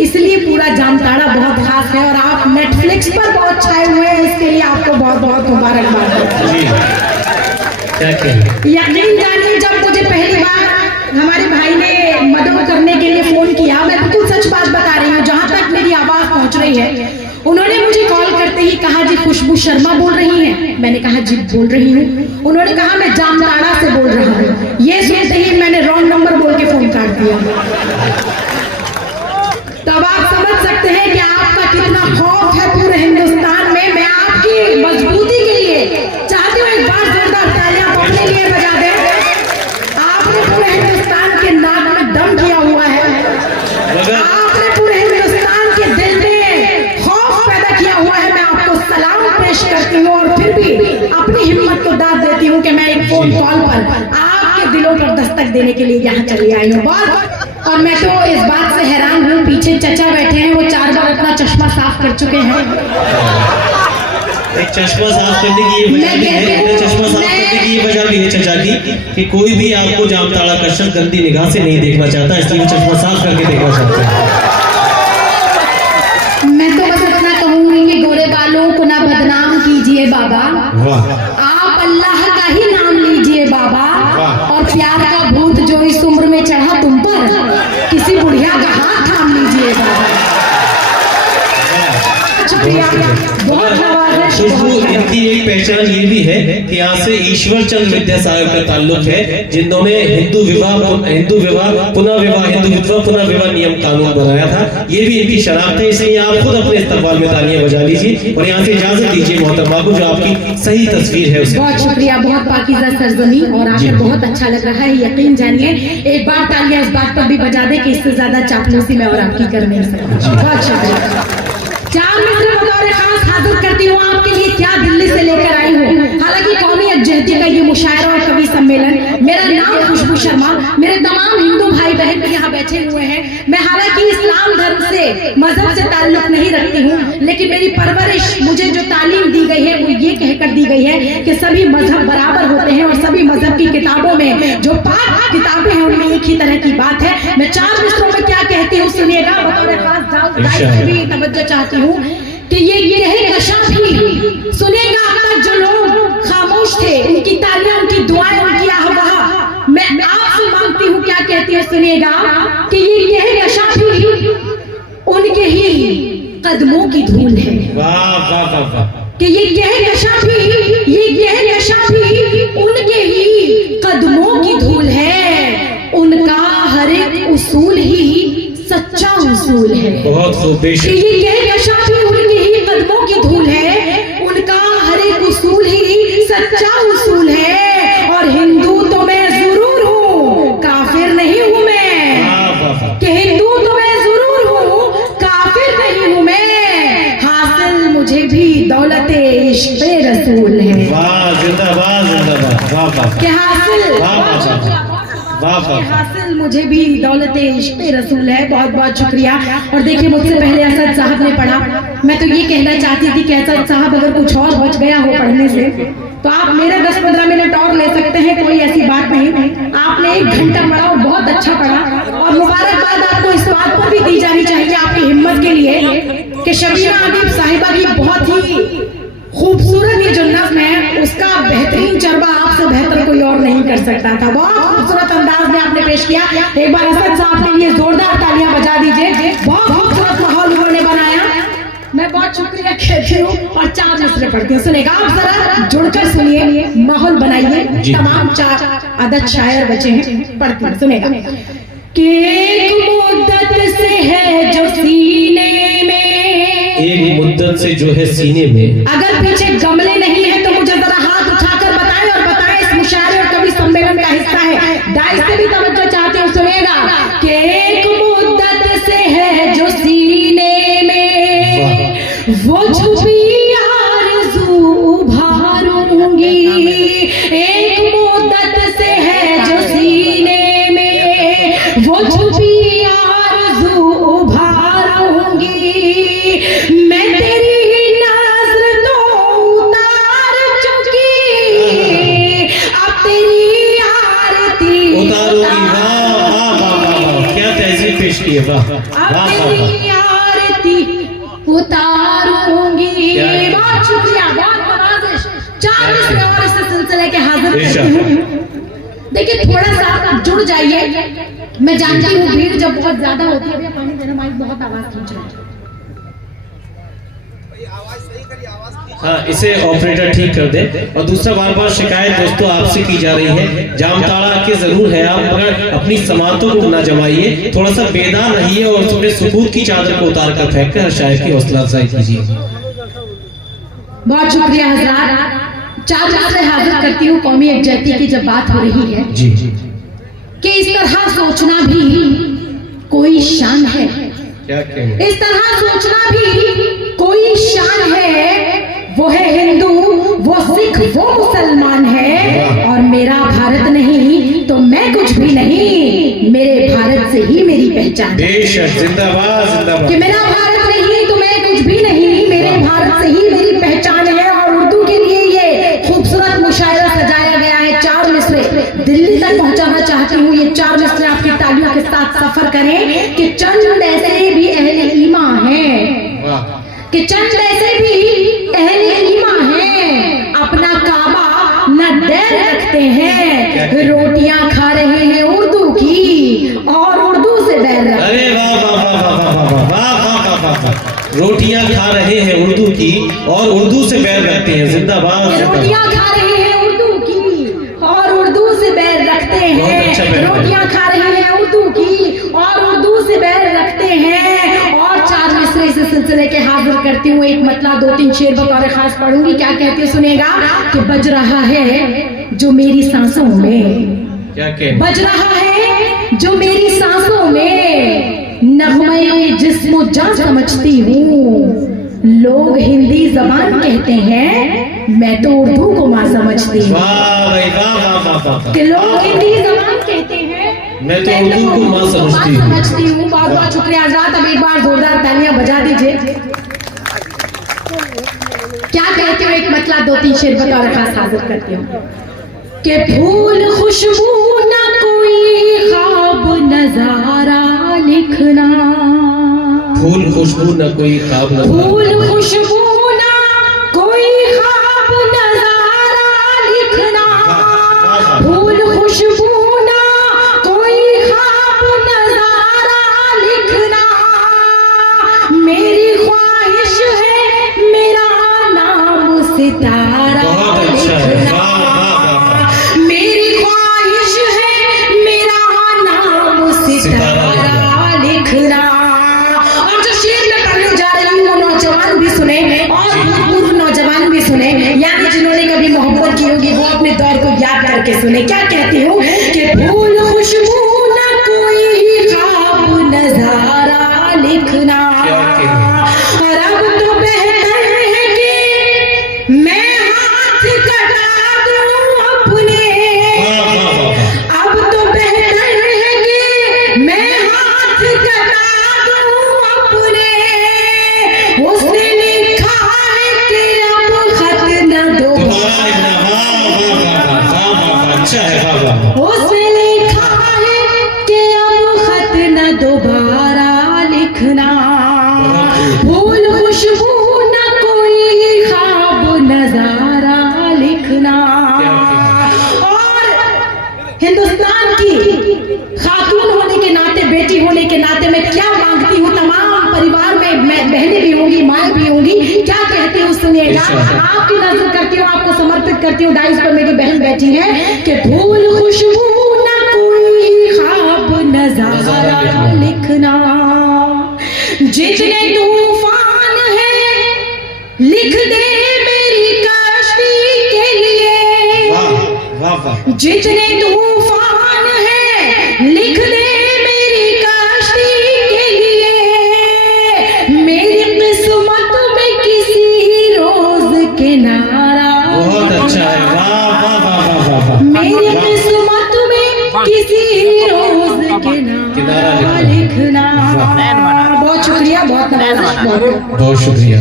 इसलिए पूरा जामताड़ा बहुत खास है और आप नेटफ्लिक्स पर बहुत छाए हुए हैं, इसके लिए आपको बहुत बहुत मुबारकबाद। यकीन जानिए, जब मुझे पहली बार हमारे भाई ने मदद करने के लिए फोन किया, मैं बिल्कुल सच बात बता रही हूँ, जहाँ तक मेरी आवाज पहुँच रही है, उन्होंने मुझे कॉल करते ही कहा जी खुशबू शर्मा बोल रही हैं। मैंने कहा जी बोल रही हूँ। उन्होंने कहा मैं जामताड़ा से बोल रहा हूँ। ये सुनते ही मैंने रॉन्ग नंबर बोल के फोन काट दिया। तब आप समझ सकते हैं कि आपका कितना खौफ है पूरे हिंदुस्तान में। मैं आपकी मजबूती के लिए चाहती हूँ एक बार जोरदार तालियां अपने लिए बजा दें। आपने पूरे हिंदुस्तान के नाक में दम किया हुआ है, आपने पूरे हिंदुस्तान के दिल में खौफ पैदा किया हुआ है। मैं आपको सलाम पेश करती हूँ और फिर भी अपनी हिम्मत को दाद देती हूँ कि मैं एक फोन कॉल पर आपके दिलों पर दस्तक देने के लिए यहाँ चली आई हूँ। और मैं तो इस बात से हैरान हूँ, पीछे चचा बैठे हैं, वो 4 बार अपना चश्मा साफ कर चुके हैं। एक चश्मा साफ करने की ये वजह भी है, चश्मा साफ करने की ये वजह भी है चचा की कि कोई भी आपको जामताड़ा का शख्स गंदी निगाह से नहीं देखना चाहता, इसलिए वो चश्मा साफ करके देखना चाहता है। मैं तो बस इतना कहूंगी कि गोरे बालों को ना बदनाम कीजिए बाबा, आप अल्लाह का ही नाम लीजिए बाबा, और प्यार का भूत जो इस उम्र में चढ़ा तुम पर, किसी बुढ़िया का हाथ थाम लीजिए बाबा। खुशबू, इनकी एक पहचान ये भी है कि यहाँ से ईश्वर चंद विद्यासागर का ताल्लुक है, जिन्होंने हिंदू विवाह पुनः विवाह नियम कानून बनाया था। ये भी इनकी शरारत है, इसलिए आप खुद अपने इस्तकबाल में तालियां बजा लीजिए और यहाँ से इजाजत दीजिए मोहतरमा को, जो आपकी सही तस्वीर है उसे। बहुत शुक्रिया, बहुत पाकीज़ा सरजमी और आकर बहुत अच्छा लग रहा है। यकीन जानिए, एक बार तालियां इस बात पर भी बजा दे कि इससे ज्यादा चापलूसी मैं और आपकी कर नहीं सकती। बहुत शुक्रिया। 4 मिनट बतौर खास हाजिर करती हूँ आपके लिए क्या दिल्ली से लेकर आई हूँ। हालांकि कौमी यकजहती का ये मुशायरा और कवि सम्मेलन, मेरा नाम खुशबू शर्मा, मेरे तमाम हिंदू भाई बहन भी यहाँ बैठे हुए हैं। मैं हालांकि इस्लाम धर्म से, मजहब से ताल्लुक नहीं रखती हूँ, लेकिन मेरी परवरिश, मुझे जो तालीम दी गई है वो ये कहकर दी गई है कि सभी मजहब बराबर होते हैं और सभी मजहब की किताबों में जो पाक किताबें हैं उनमें एक ही तरह की बात है। मैं 4 मिनटों में क्या कहती हूँ सुनिएगा, बतौर खास भी तवज्जो चाहती हूँ कि ये नशा भी सुनेगा। अब तक जो लोग खामोश थे, उनकी तालियां, उनकी दुआएं, उनकी आह, मैं आपसे मांगती हूँ, क्या कहती हूँ सुनिएगा, कि ये नशा भी उनके ही कदमों की धूल है। वाह वाह वाह वाह। कि ये नशा भी उनके ही कदमों की धूल है, उनका हर एक उसूल ही सच्चा उसूल है। बहुत खूब। ये नशा भी उनके ही कदमों की धूल है, उनका हर एक उसूल ही सच्चा उसूल है। और हिंदू तो मैं जरूर हूँ, काफिर नहीं हूँ मैं, कि हिंदू तो मैं जरूर हूँ, काफिर नहीं हूँ मैं। हासिल मुझे भी दौलते इश्क़ रसूल है। वाह, जिंदाबाद जिंदाबाद। वाह वाह। क्या हासिल, हासिल मुझे भी दौलते इश्क़ रसूल है। बहुत बहुत शुक्रिया। और देखिए, मुझसे पहले असद साहब ने पढ़ा, मैं तो ये कहना चाहती थी कि असद साहब अगर कुछ और बच गया हो पढ़ने से तो आप मेरे 10-15 मिनट और ले सकते हैं, कोई ऐसी बात नहीं। आपने 1 घंटा पढ़ा और बहुत अच्छा पढ़ा, और मुबारकबाद आपको इस बात पर भी दी जानी चाहिए आपकी हिम्मत के लिए कि शबीना अदीब साहिबा की बहुत ही खूबसूरत ये जो नज़्म है, उसका बेहतरीन चरबा आपसे बेहतर कोई और नहीं कर सकता था। बहुत खूबसूरत अंदाज में आपने पेश किया। एक बार असद साहब के लिए जोरदार तालियां बजा दीजिए। बहुत खूबसूरत माहौल उन्होंने बनाया, मैं बहुत शुक्रिया कहती हूँ। और 4 मिसरे पढ़ती हूँ, सुनेगा आप, जरा जुड़कर सुनिए, माहौल बनाइए। तमाम 4 अदद शायर बचे हैं, पढ़ती हूँ, सुनेगा। कि एक मुद्दत से है जो सीने में, एक मुद्दत से जो है सीने में, अगर पीछे गमले नहीं है तो मुझे जरा हाथ उठाकर बताएं, और बताएं इस मुशायरे और कवि सम्मेलन का हिस्सा है। दाई से भी तवज्जो चाहते हो, सुनेगा। कि एक मुद्दत से है जो सीने में, वो छुपी आरज़ू उभारूंगी। एक मुद्दत से है जो सीने में, वो छुपी आरज़ू उभारूंगी। मैं तेरी नज़र तो उतार चुकी, अब तेरी आरती उतारूंगी। वाह वाह वाह, क्या तहजीब पेश की है। वाह वाह। तेरी आरती उतारूंगी। बहुत शुक्रिया, बहुत नवाजिश। 4 मिसरे और इस सिलसिले के हाजिर करती हूँ। देखिए थोड़ा सा जुड़ जाइए, मैं जानती हूँ भीड़ जब बहुत ज्यादा होती है। पानी देना, माइक बहुत आवाज खींच रहा है। हाँ, इसे ऑपरेटर ठीक कर दे। और दूसरा, बार बार शिकायत दोस्तों आपसे की जा रही है, जामताड़ा के जरूर है आप, मगर अपनी समातों को ना जमाइए, थोड़ा सा बेदान रहिए और थोड़े सुकूत की चादर को उतार कर फेंक कर शायर की हौसला अफजाई कीजिए। बहुत शुक्रिया हजरात। 4 मिसरे हाजिर करती हूँ। कौमी यकजहती की जब बात हो रही है जी कि इस तरह सोचना भी कोई शान है, क्या कहें? इस तरह सोचना भी कोई शान है। वो है हिंदू, वो सिख, वो मुसलमान है। और मेरा भारत नहीं तो मैं कुछ भी नहीं, मेरे भारत से ही मेरी पहचान। बेशक, जिंदाबाद जिंदाबाद। कि मेरा भारत नहीं तो मैं कुछ भी नहीं, मेरे भारत से ही मेरी पहचान है। और उर्दू के लिए ये खूबसूरत मुशायरा सजाया गया है। 4 मिसरे दिल्ली तक पहुंचाना चाहती हूँ। ये 4 मिसरे आपकी तालियों के साथ सफर करें कि चंद ऐसे भी अहले ईमान हैं, कि चंद ऐसे भी अहले ईमान हैं, अपना काबा न देर रखते हैं, रोटियां खा रहे हैं उर्दू की और उर्दू से बैर रखते हैं। अरे वाह वाह वाह वाह वाह वाह वाह वाह वाह वाह। रोटियां खा रहे हैं उर्दू की और उर्दू से बैर रखते हैं। जिंदाबाद। रोटियां खा रहे हैं उर्दू की और उर्दू से बैर रखते हैं। रोटियां खा रहे हैं उर्दू की और उर्दू से बैर रखते हैं। और 4 मिसरे इस सिलसिले के हाजिर करती हूँ। एक मतला 2-3 शेर बतौर खास पढ़ूंगी। क्या कहती है सुनेगा कि बज रहा है जो मेरी सांसों में, क्या कहें? बज रहा है जो मेरी सांसों में, नगमे जिस्मो जान समझती हूँ। लोग हिंदी जबान कहते हैं, मैं तो उर्दू को माँ समझती हूँ। वाह भाई वाह वाह वाह वाह। कि लोग हिंदी जबान कहते हैं, मैं तो उर्दू को माँ समझती हूँ। बहुत बहुत शुक्रिया हज़रात। अब एक बार जोरदार तालियां बजा दीजिए। क्या कहते हो? एक मतलब 2-3 शेर बतौर खास हाजिर करती हूँ कि फूल खुशबू ना कोई ख्वाब नजारा लिखना, फूल खुशबू न कोई ख्वाब न, फूल खुशबू ना कोई ख्वाब नजारा लिखना, फूल खुशबू ना कोई ख्वाब नजारा लिखना। मेरी ख्वाहिश है मेरा नाम सितारा लिखना, मेरी ख्वाहिश है मेरा नाम सितारा लिखना। और जो शेर मैं पढ़ने जा रही हूँ वो नौजवान भी सुने और पूर्व नौजवान भी सुने, यानी जिन्होंने कभी मोहब्बत की होगी वो अपने दौर को याद करके सुने। क्या कहती हूँ कि फूल खुशबू न कोई ख्वाब नजारा लिखना, और अब तो बेहतर है कि मैं हाथ कटा दूं अपने, अब तो बेहतर है कि मैं हाथ कटा दूं अपने। उसने लिखा है कि अब खत न दोबारा, अच्छा है वाह वाह। उसने लिखा है कि अब खत न दोबारा लिखना, फूल खुशबू न कोई ख्वाब नजारा लिखना। और हिंदुस्तान की खातून होने के नाते, बेटी होने के नाते मैं क्या मांगती हूँ, तमाम परिवार में बहनें भी होंगी, माएँ भी होंगी। क्या कहती हूँ सुनिएगा, आपकी नजर करती हूँ, आपको समर्पित करती हूँ। डाइस पर मेरी बहन बैठी है कि फूल खुशबू न कोई ख्वाब नजारा लिखना, जितने तूफान है लिख दे मेरी कश्ती के लिए, वाह वाह। जितने तूफान है लिख दे मेरी कश्ती के लिए, मेरी किस्मत में किसी रोज किनारा, बहुत अच्छा है वाह वाह वाह वाह वाह। मेरी किस्मत में किसी रोज किनारा लिखना। बहुत शुक्रिया, बहुत नवाजिश, बहुत बहुत शुक्रिया।